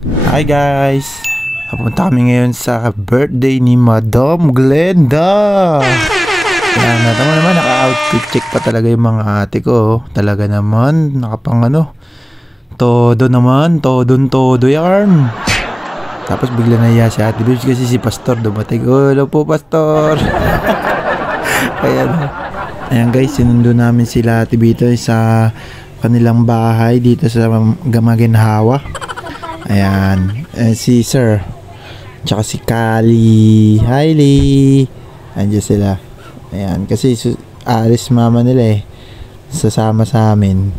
Hi guys! Papunta kami ngayon sa birthday ni Madam Glenda! Yan, tama naman, naka-outfit check pa talaga yung mga ate ko. Talaga naman, nakapang todo naman, todo yarn. Tapos bigla naiya si ate Bibs kasi si Pastor dumating. Oh, hello po Pastor! Ayan guys, sinundo namin sila ate Bito sa kanilang bahay dito sa Maginhawa. Ayan, si Sir tsaka si Kali. Hi Lee! Andiyan sila. Ayan, kasi alis mama nila sasama sa amin.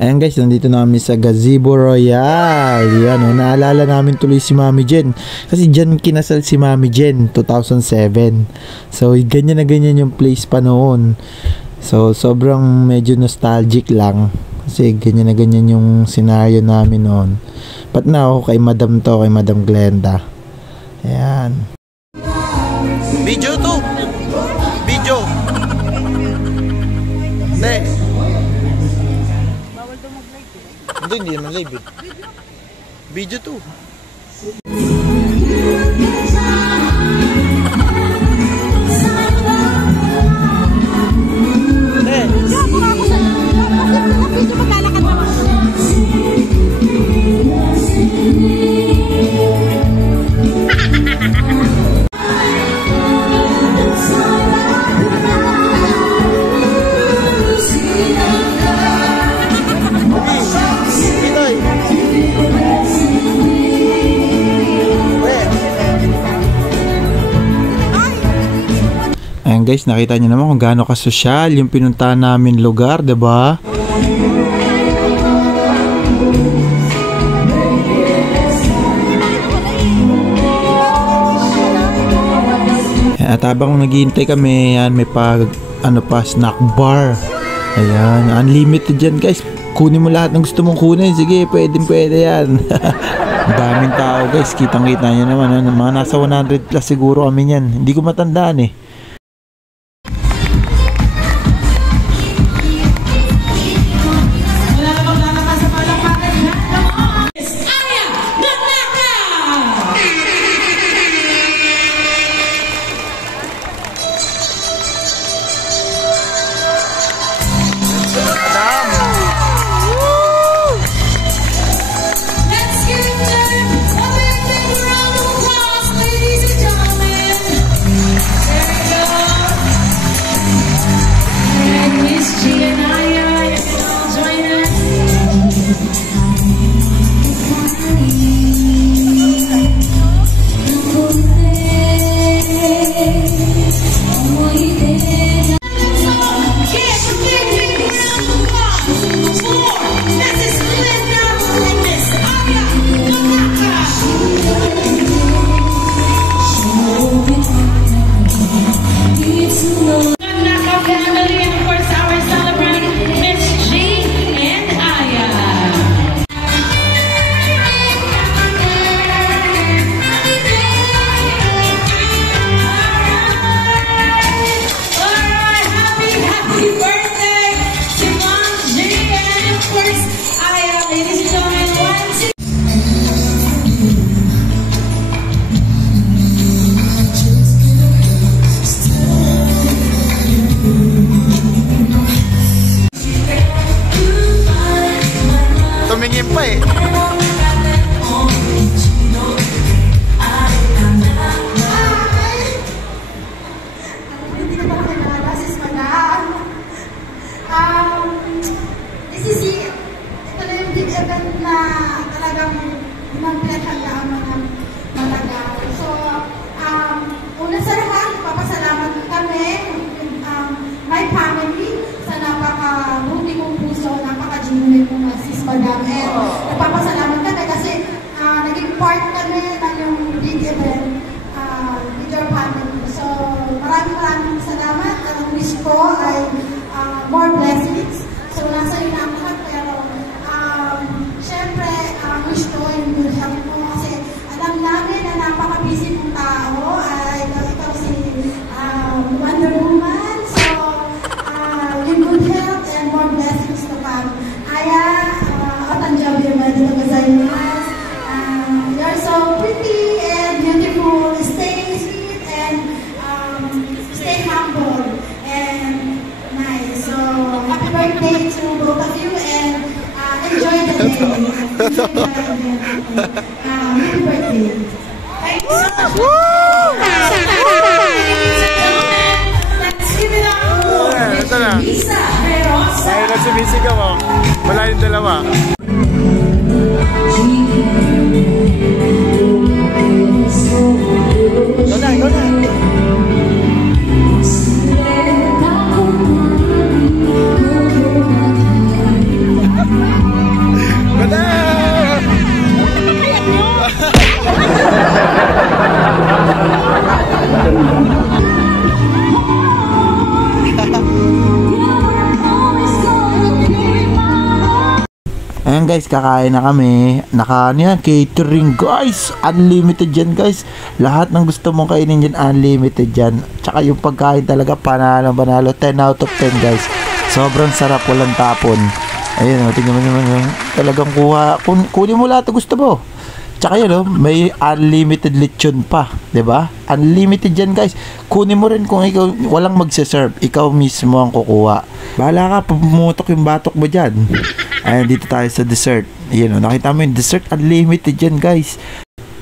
Ayan guys, nandito na kami sa Gazebo Royal. Yan, naalala namin tuloy si Mami Jen. Kasi dyan kinasal si Mami Jen 2007. So ganyan na ganyan yung place pa noon. So sobrang medyo nostalgic lang. Kasi ganyan na ganyan yung scenario namin noon. But now, kay Madam Glenda. Ayan. Video to! Video! Hindi! Hindi naman live eh. Video to. Ayan guys, nakita niyo naman kung gaano kasosyal yung pinuntahan namin lugar, 'di ba? At habang naghihintay kami, yan may snack bar. Ayan, unlimited yan guys. Kunin mo lahat ng gusto mong kunin. Sige, pwede yan. Daming tao guys, kitang-kita niyo naman, mga nasa 100 plus siguro kami niyan. Hindi ko matandaan eh. Tumingin pa eh. Ito na yung big event na talagang pinaghandaan mga matagal. So, una sa lahat, papasalamat kami, my family, sa napaka-buti kong puso, napaka-genuine kong sis Madam. And nagpapasalamat kami kasi naging part kami ng yung big event with your family. So, maraming salamat. Ang wish ko ay more blessings. So, nasa iyo na ang lahat, pero syempre, wish ko yung good health mo kasi alam namin na napaka-busy mong tao. Ikaw si Wonder Woman. So, yung good health and more blessings to come. Aya, otanjabi yung mga dito ka sa inyo. Happy birthday. Thank you so much. Ladies and gentlemen, let's give it up for Lisa Verosa. Ay, nagsumisigaw mo. Wala yung dalawa. Go na. Ayan guys, kakain na kami. Catering guys. Unlimited dyan guys. Lahat ng gusto mong kainin dyan, unlimited dyan. Tsaka yung pagkain talaga, panalo. 10 out of 10 guys. Sobrang sarap, walang tapon. Ayun, tingnan mo naman. Talagang kunin mo lahat na gusto mo. Tsaka yun, may unlimited lechon pa. 'Di ba? Unlimited dyan guys. Kunin mo rin kung ikaw, walang magse-serve. Ikaw mismo ang kukuha. Bahala ka, pumutok yung batok mo dyan. Ayan, dito tayo sa dessert. Ayan, nakita mo yung dessert, unlimited dyan guys.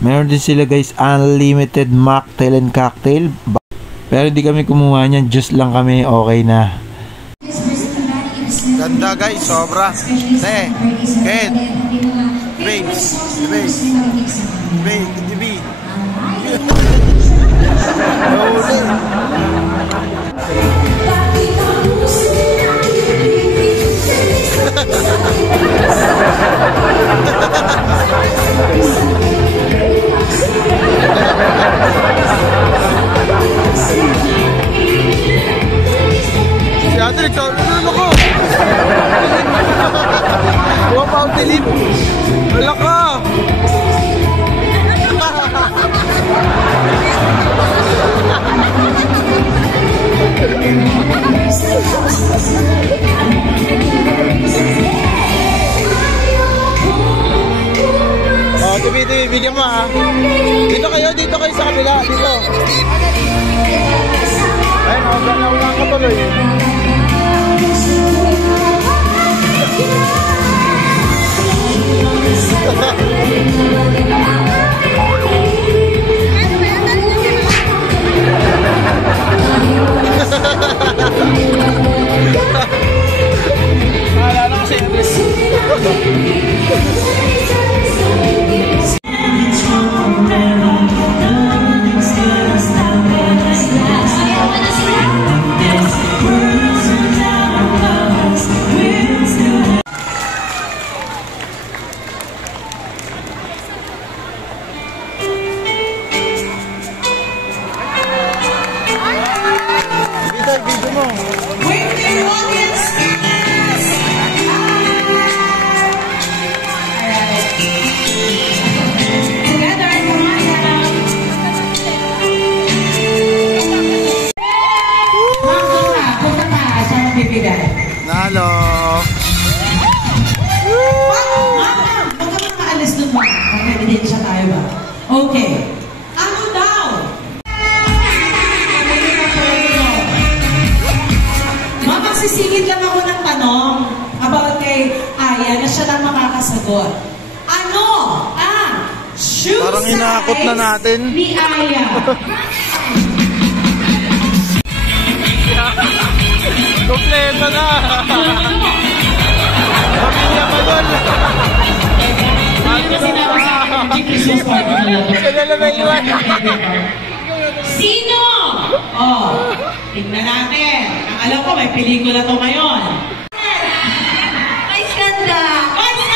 Meron din sila guys, unlimited mocktail and cocktail. Pero di kami kumuha niyan, juice lang kami, okay na. Ganda guys, sobra. Ken, Babes. Si Adric, ano ko? Huwag pa ang tilip. Wala ka. Oh, tibi, bigyan mo ha. Dito kayo sa kabila. Dito. Ay, nakagalaw ka tuloy. Alala kasi Nalo. Huwag ka makaalis doon mo. Mag-evidensya tayo ba? Okay. Ano daw? Magsisingit lang ako ng tanong about kay Aya na siya lang makakasagot. Ano ang shoe Parang inakot na natin ni Aya? Kompleto na. Pamilya pa doon. Sino? Oh, tingnan natin. Ang alam ko, may pelikula to ngayon. Ay, ganda! Ay, ganda!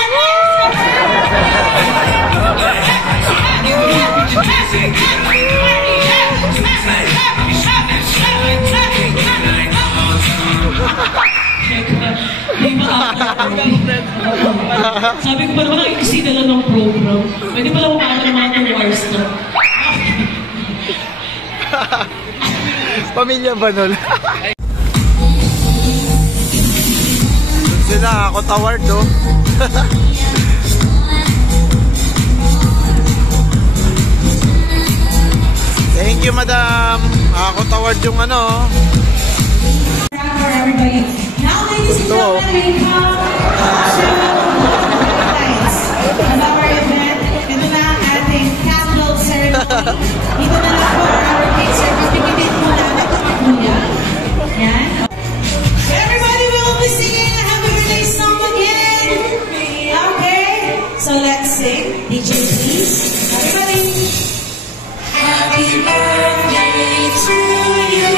Sabi ko pa naman, nakikisita lang ng program. Pwede pala kumakain ng mga awards na. Pamilya Banol. Sila, ako award do. Thank you, madam. Ako award yung ano. For everybody. Now, ladies and gentlemen, we have sing? DJ, please. Everybody. Happy birthday to you.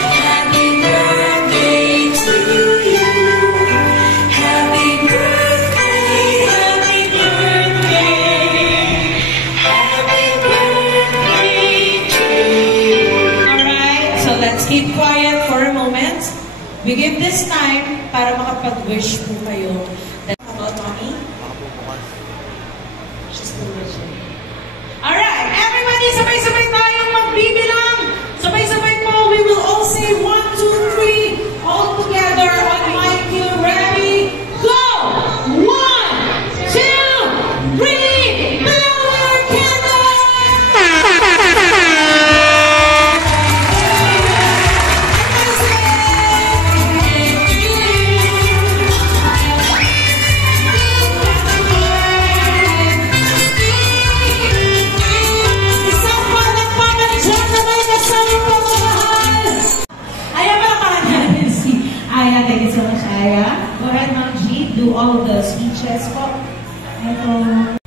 Happy birthday to you. Happy birthday, happy birthday. Happy birthday to you. Alright, so let's keep quiet for a moment. We give this time para makapag-wish po kayo. About mommy? She's still wishing. Alright, everybody, sabay-sabay tayong magbibilang. Sabay-sabay po, we will all say 1, 2, 3, all together on my cue. Ready? Go! 1, 2, 3, blow your candles! Isang palakpakan dyan naman na sa ipang mahal. Ayaw pa naman natin si Aya. Thank you so much, Aya. Go ahead, Ma'am G. Do all the speeches po. Ito.